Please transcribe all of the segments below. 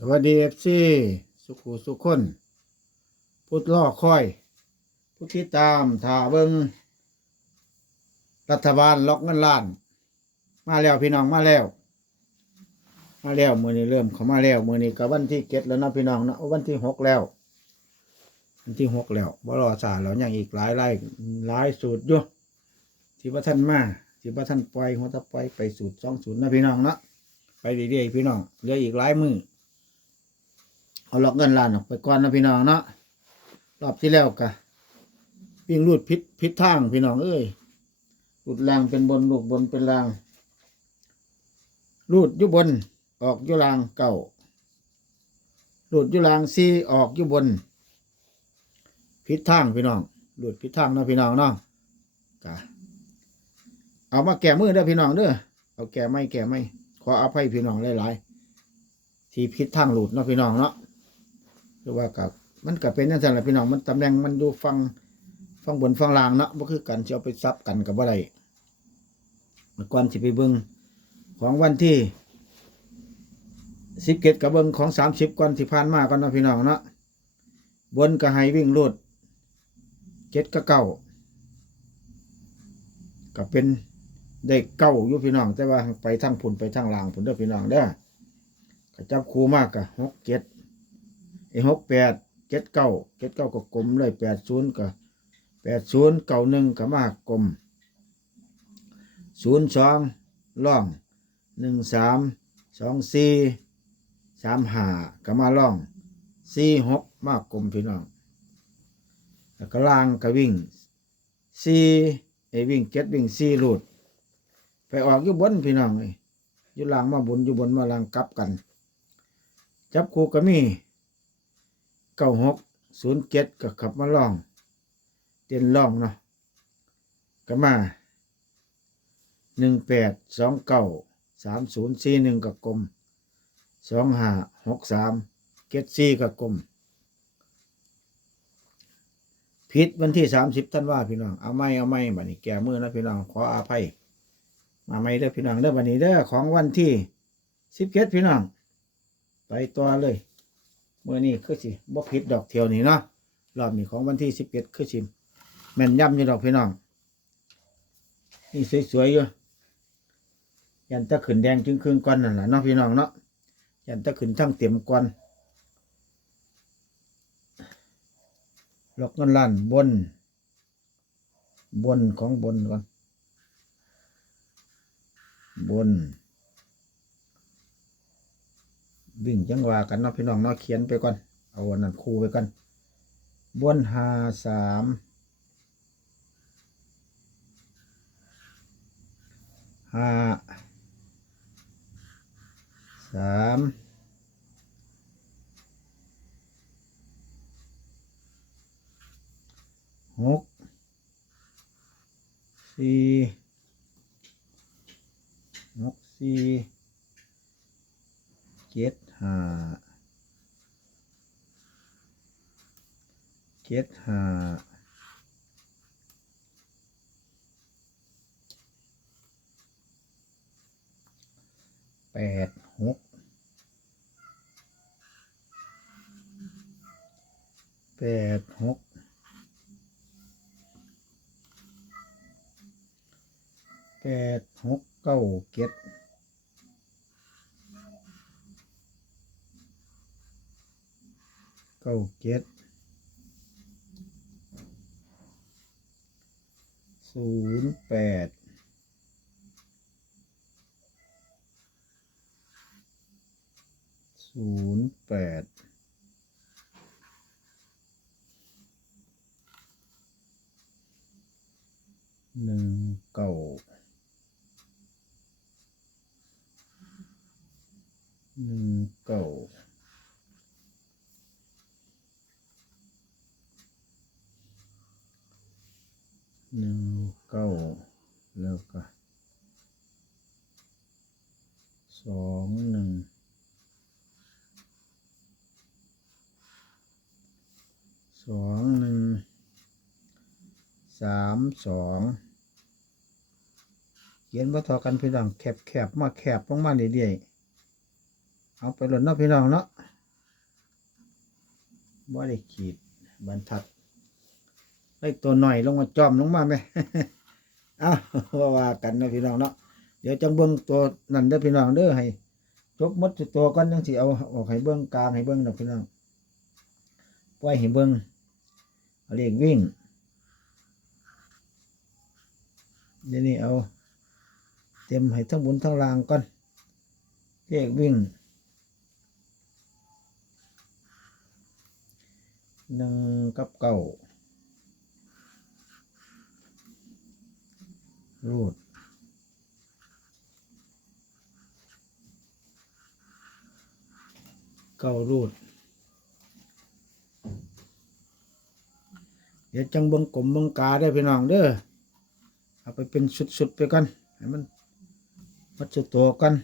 สวัสดีเอฟซีสุขุสุขคนพุทธล่อค่อยพุทธิตามถ่าเบิงรัฐบาลล็อกเงินล้าน มาแล้วพี่น้องมาแล้ว มาแล้วมือนี้เริ่มเขามาแล้วมือนี้กับวันที่เจ็ดแล้วนะพี่น้องนะวันที่หกแล้ว วันที่หกแล้วบ่รอสาแล้วยังอีกหลายไล่หลายสูตรอยู่ที่ว่าท่านมาที่ว่าท่านปล่อยหัวตะปล่อยไปสูตรสองสูตรนะพี่น้องนะไปเรื่อยๆพี่น้องเหลืออีกหลายมือ เอาหลอกเงินล้านออกไปก่อนนะพี่น้องเนาะรอบที่แล้วกะวิ่งรูดพิษพิษทางพี่น้องเอ้ยรูดล่างเป็นบนลูกบนเป็นล่าง รูดยู่บน ออกยู่ล่างเก่ารูดยู่ล่างซีออกยู่บน พิษทางพี่น้องรูดพิษทางนาะพี่น้องเนาะกะเอามาแก้มือเด้อพี่น้องเด้อเอาแก้ไม่แก้ไม่ขออภัยพี่น้องหลายๆที่พิษทางหลุดเนาะพี่น้องเนาะ คือว่ากับมันก็เป็นนั่นแหละพี่น้องมันตำแหน่งมันอยู่ฟังฟังบนฟังล่างเนาะบ่คือกันสิเอาไปซับกันกับบ่ได้ก่อนสิไปเบิ่งของวันที่สิบเกตกับเบิ่งของสามสิบก่อนที่ผ่านมาก่อนนะพี่น้องเนาะบนก็ให้วิ่งรูดเจ็ดก็เก้าก็เป็นได้เก้าอยู่พี่น้อง แต่ว่าไปทางผุนไปทางล่างผุนเด้อพี่น้องเด้อจับคูมากกะหกเจ็ด ไอ้หกแปดเจ็ดเก้าเจ็ดเก้าก็กลมเลยแปดศูนย์ก็แปดศูนย์เก้าหนึ่งก็มากกลมศูนย์สองล่องหนึ่งสามสองสี่สามห้าก็มาล่องสี่หกมากกลมพี่น้องแล้วก็ล่างก็วิ่งสี่ไอ้วิ่งเจ็ดวิ่งสี่หลุดไปออกอยู่บนพี่น้องเลยอยู่ล่างมาบนอยู่บนมาล่างกลับกัน จับคู่ก็มี เก้าหกศูนย์เจ็ดก็ขับมาล่อง เต้นล่องเนาะก็มาหนึ่งแปดสองเก้าสามศูนย์สี่หนึ่งกับกลมสองห้าหกสามเจ็ดสี่กับกลมผิดวันที่สามสิบท่านว่าพี่น้องเอาไม่เอาไม่บัดนี้แก่มือนะพี่น้องขออาภัยมาไม่เด้อพี่น้องเด้อวันนี้เด้อของวันที่สิบเจ็ดพี่น้องไปตัวเลย เมื่อนี้คือสิบ่ผิดดอกเที่ยวนี้เนาะรอบนี้ของวันที่สิบเจ็ดคือสิแม่นย่ำอยู่ดอกพี่น้องนี่สวยๆอยู่ยันตะขึ้นแดงจึงคืนก่อนนั่นแหละเนาะพี่น้องเนาะยันตะขึ้นทั้งเต็มก่อนล็อกเงินล้านบน บนของบนก่อนบน วิ่งจังหวะกันเนาะพี่น้องเนาะเขียนไปก่อน เอาอันนั้นคูไปก่อนบนหาสามห้าสามหกสี่หกสี่เจ็ด ห้าเจ็ดห้าแปดหกแปดหกแปดหกเก้าเจ็ด เก้าเจ็ดศูนย์แปดศูนย์แปดหนึ่งเก้าหนึ่งเก้า หนึ่งเก้าแล้วก็สองหนึ่งสองหนึ่งสามสองเขียนว่าทอกันพี่น้องแคบแคบมาแคบลงมาเรื่อยๆเอาไปหล่นเนาะพี่น้องเนาะบ่ได้ขีดบรรทัด ไล่ตัวหน่อยลงมาจอมลงมาไหมเอ้าว่าว่ากันนะพี่น้องเนาะเดี๋ยวจังเบิ่งตัวนั่นเด้อพี่น้องเด้อให้จบมดตัวก่อนจังสิเอาออกให้เบิ่งกลางให้เบิ่งนะพี่น้องปล่อยให้เบิ่งเอาเลขวิ่งเดี๋ยวนี้เอา เต็มให้ทั้งบนทั้งล่างก่อนเลขวิ่งหนึ่งกับเก้า รูดเก้ารูด เดี๋ยวจังบงกลมบงกาได้พี่น้องเด้อเอาไปเป็นสุดๆไปกันให้มันมัดจุดตัวกัน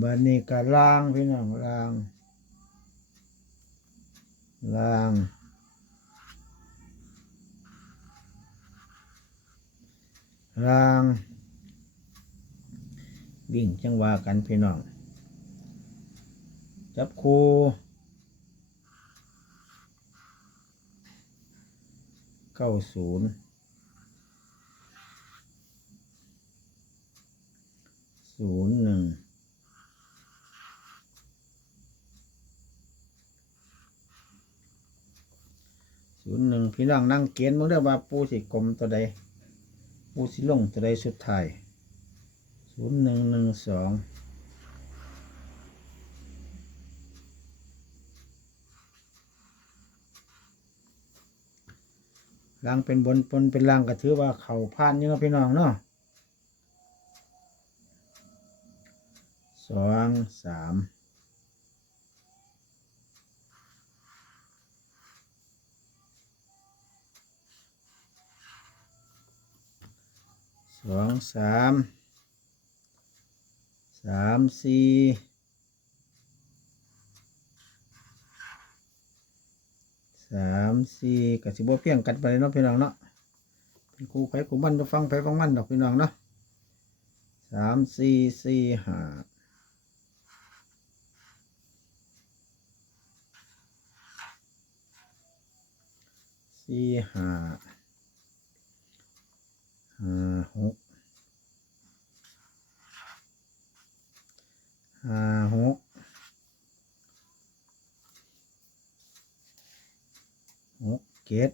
บันนี้ก็ล่างพี่น้องล่างล่าง ล่าง วิ่งจังว่ากันพี่น้อง จับคูเก้าศูนย์ศูนย์หนึ่งศูนย์หนึ่งพี่น้องนั่งเกณฑ์มึงเด้อว่าปูสิกลมตัวใด ปูสิลงตัวใดสุดท้ายศูนย์หนึ่งหนึ่งสองล่างเป็นบนบนเป็นล่างก็ถือว่าเขาผ่านยู่เนาะพี่น้องเนาะสองสาม องสามสามสี่สามสี่กับสิบเพียงกันไปเลยเนาะพี่น้องเนาะเป็นครูไปครูมันจะฟังไปฟังมันดอกพี่น้องเนาะสามสี่สี่ห้าสี่ห้า ห้าหกห้าหกหกเจ็ด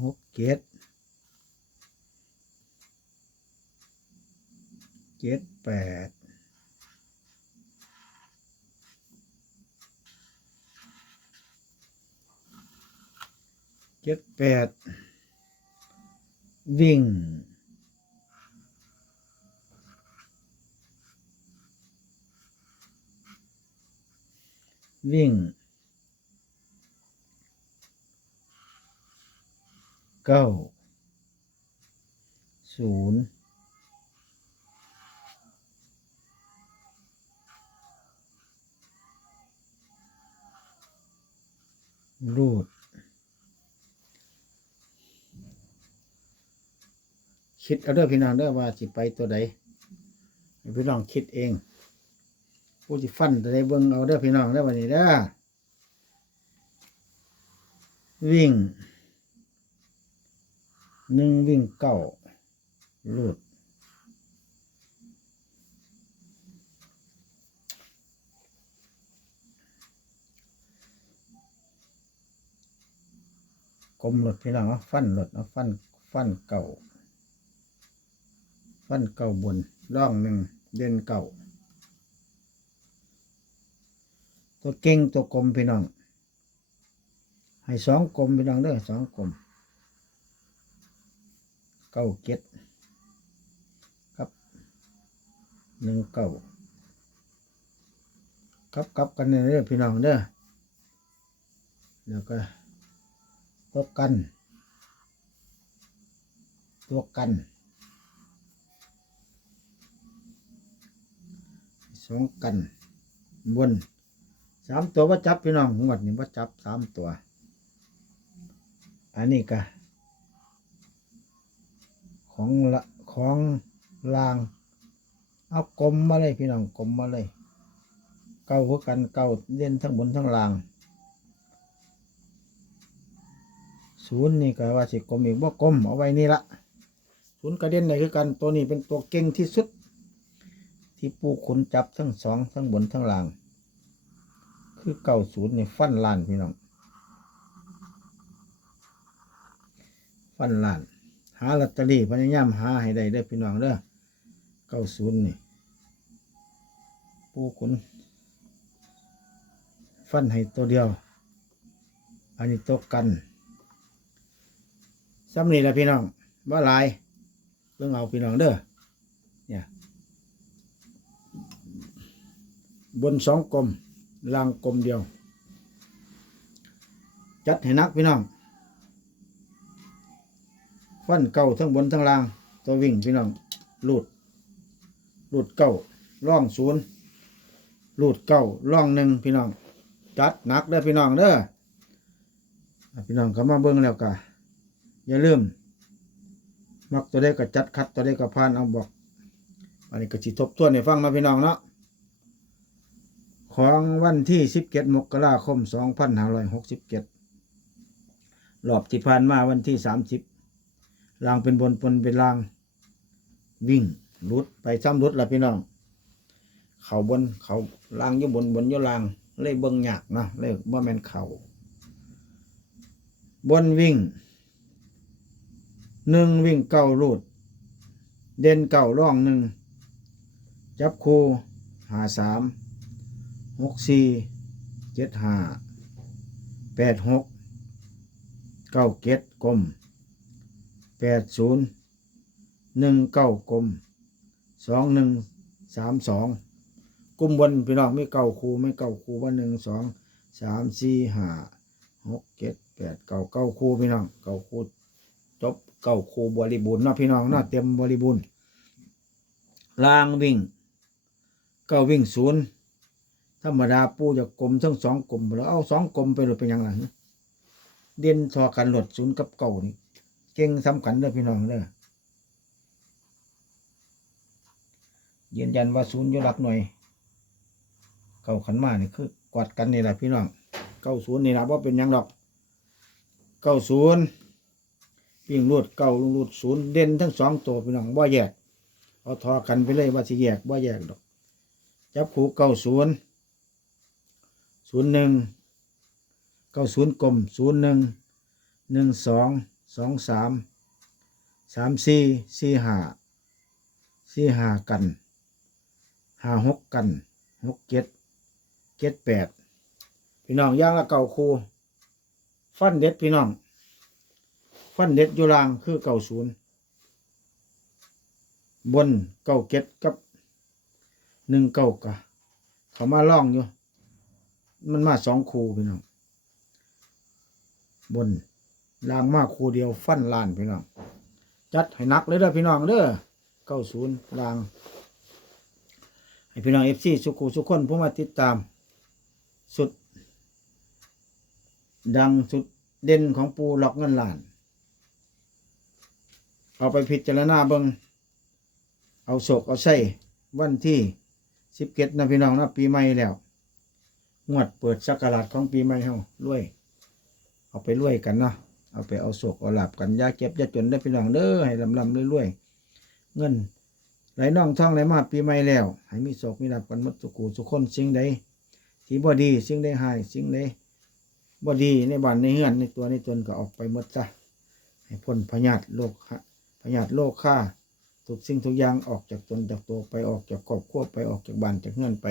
หกเจ็ดเจ็ดแปด เจ็ดแปดวิ่งวิ่งเก้าศูนย์รูด คิดเอาเด้อพี่น้องเด้อว่าสิไปตัวใดพี่น้องคิดเองผู้ที่ฟันตัวใดเบิ่งเอาเด้อพี่น้องเด้อวันนี้เด้อวิ่งหนึ่งวิ่งเก้าลูดกลมหลดพี่น้องเอาฟันหลดเอาฟันฟันเก่า ฟันเก่าบนร่องหนึ่งเด่นเก่า ตัวเก่งตัวกลมพี่น้อง ให้สองกลมพี่น้องเด้อสองกลมเก้าเก็ดครับหนึ่งเก้าครับครับกันเด้อพี่น้องเด้อแล้วก็ตัวกัน ตัวกัน สองกันบนสามตัวว่าจับพี่น้องงวดนี้ว่าจับสามตัว อันนี้ก็คของละของลาง เอากลมมาเลยพี่น้องกลมมาเลย เก้าคือกันเก้าเด่นทั้งบนทั้งล่างศูนย์นี่ก็ว่าสิกลมอีกบ่ากลมเอาไว้นี่ละศูนย์กระเด็นไหนคือกันตัวนี้เป็นตัวเก่งที่สุด ที่ปูขุนจับทั้งสองทั้งบนทั้งล่าง คือเก้าศูนย์นี่ฟันล้านพี่น้อง ฟันล้าน หาลอตเตอรี่พยายามหาให้ได้เด้อพี่น้องเด้อเก้าศูนย์นี่ปูขุนฟันให้ตัวเดียว อันนี้ตัวกันซ้ำนี่แหละพี่น้องว่าลายเรื่องเอาพี่น้องเด้อเนี่ย บนสองกลมล่างกลมเดียว จัดให้นักพี่น้องฟันเก่าทั้งบนทั้งล่าง ตัววิ่งพี่น้องลูดลูดเก่าร่องศูนย์ลูดเก่าร่องหนึ่งพี่น้อง จัดหนักเด้อพี่น้องเด้อพี่น้องก็มาเบิ่งแล้วก็อย่าลืมมักตัวได้ก็จัดคัดตัวได้ก็ผ่านเอาบอกอันนี้ก็สิทบทวนให้ฟังนาะพี่น้องเนาะ ของวันที่17มกราคม2567รอบที่ผ่านมาวันที่30ลางเป็นบนบนเป็นลาง วิ่งรุดไปซ้ำรุดละพี่น้อง เขาบนเขาลางอยู่บนบนอยู่ลาง เลยเบิ่งหยากนะเลยว่าแมนเขาบนวิ่งหนึ่งวิ่งเก้ารูด เด่นเก้าร่องหนึ่งจับคูหาสาม หกสี่เจ็ดห้าแปดหกเก้าเจ็ดกลมแปดศูนย์หนึ่งเก้ากลมสองหนึ่งสามสองกลุ่มบนพี่น้องไม่เก้าคูไม่เก้าคูว่าหนึ่งสองสามสี่ห้าหกเจ็ดแปดเก้าเก้าคูพี่น้องเก้าคูจบเก้าคูบริบูรณ์นาะพี่น้องนาะเต็มบริบูรณ์ลางวิ่งเก้าวิ่งศูนย์ ธรรมดาปูจะกลมทั้งสองกลมแล้วเอาสองกลมไปหลุดเป็นยังไงเด่นทอกันหลดศูนย์กับเก่านี่เก่งสำคัญเด้อพี่น้องเด้อยืนยันว่าศูนย์อยหลักหน่วย เก่าขันมานี่คือกวาดกันนี่แหละพี่น้องเก้าศูนย์นี่นะว่าเป็นยังดอกเก้าศูนย์วิ่งรูดเก้าลงรูดศูนย์เด่นทั้งสองตัวพี่น้องว่าแยกเอาทอกันไปเลยว่าสิแยกว่าแยกดอก จับคู่เก้าศูนย์ ศูนย์หนึ่งเก้าศูนย์กลมศูนย์หนึ่งหนึ่งสองสองสามสามสี่สี่ห้าสี่ห้ากันห้าหกกันหกเจ็ดเจ็ดแปดพี่น้องย่างละเก้าครูฟันเด็ดพี่น้อง ฟันเด็ดอยู่ลางคือเก้าศูนย์บนเก้าเก็ดกับหนึ่งเก้ากะเขามาล่องอยู่ มันมาสองคูพี่น้องบนล่างมาคูเดียวฟันล้านพี่น้องจัดให้นักเลยเด้อพี่น้องเด้อเก้าศูนย์ล่าง ให้พี่น้องเอฟซีสุขุสุขคนผู้มาติดตาม สุด ดังสุดเด่นของปูหลอกเงินล้าน เอาไปพิจารณาเบิงเอาโศกเอาใส่วันที่สิบเก็ดนะพี่น้องนะปีใหม่แล้ว งวดเปิดสักการะของปีใหม่เฮารวย เอาไปรวยกันเนาะเอาไปเอาโศกเอาหลับกันยาเก็บยาจนได้พี่น้องเด้อให้ลำลำเรวยๆเงินไหลน่องท่องไหลมาปีใหม่แล้วให้มีโศกมีหลับกันหมดสุกูสุกคนสิ่งใดที่บ่ดีสิ่งใดหายสิ่งใดบ่ดีในบ้านในเฮือนในตัวในตนก็ออกไปหมดจ้ะให้พ้นพยาธิโรคฮะพยาธิโรคฆ่าทุกสิ่งทุกอย่างออกจากตนจากตัวไปออกจากครอบครัวไปออกจากบ้านจากเงินไป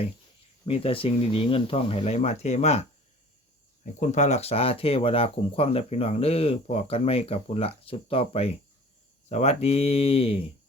มีแต่สิ่งดีๆเงินทองให้ไหลมาเทมาให้คุณพระรักษาเทวดาคุ้มครองได้พี่น้องเด้อพอกันไม่กับพุนละสุดต่อไป สวัสดี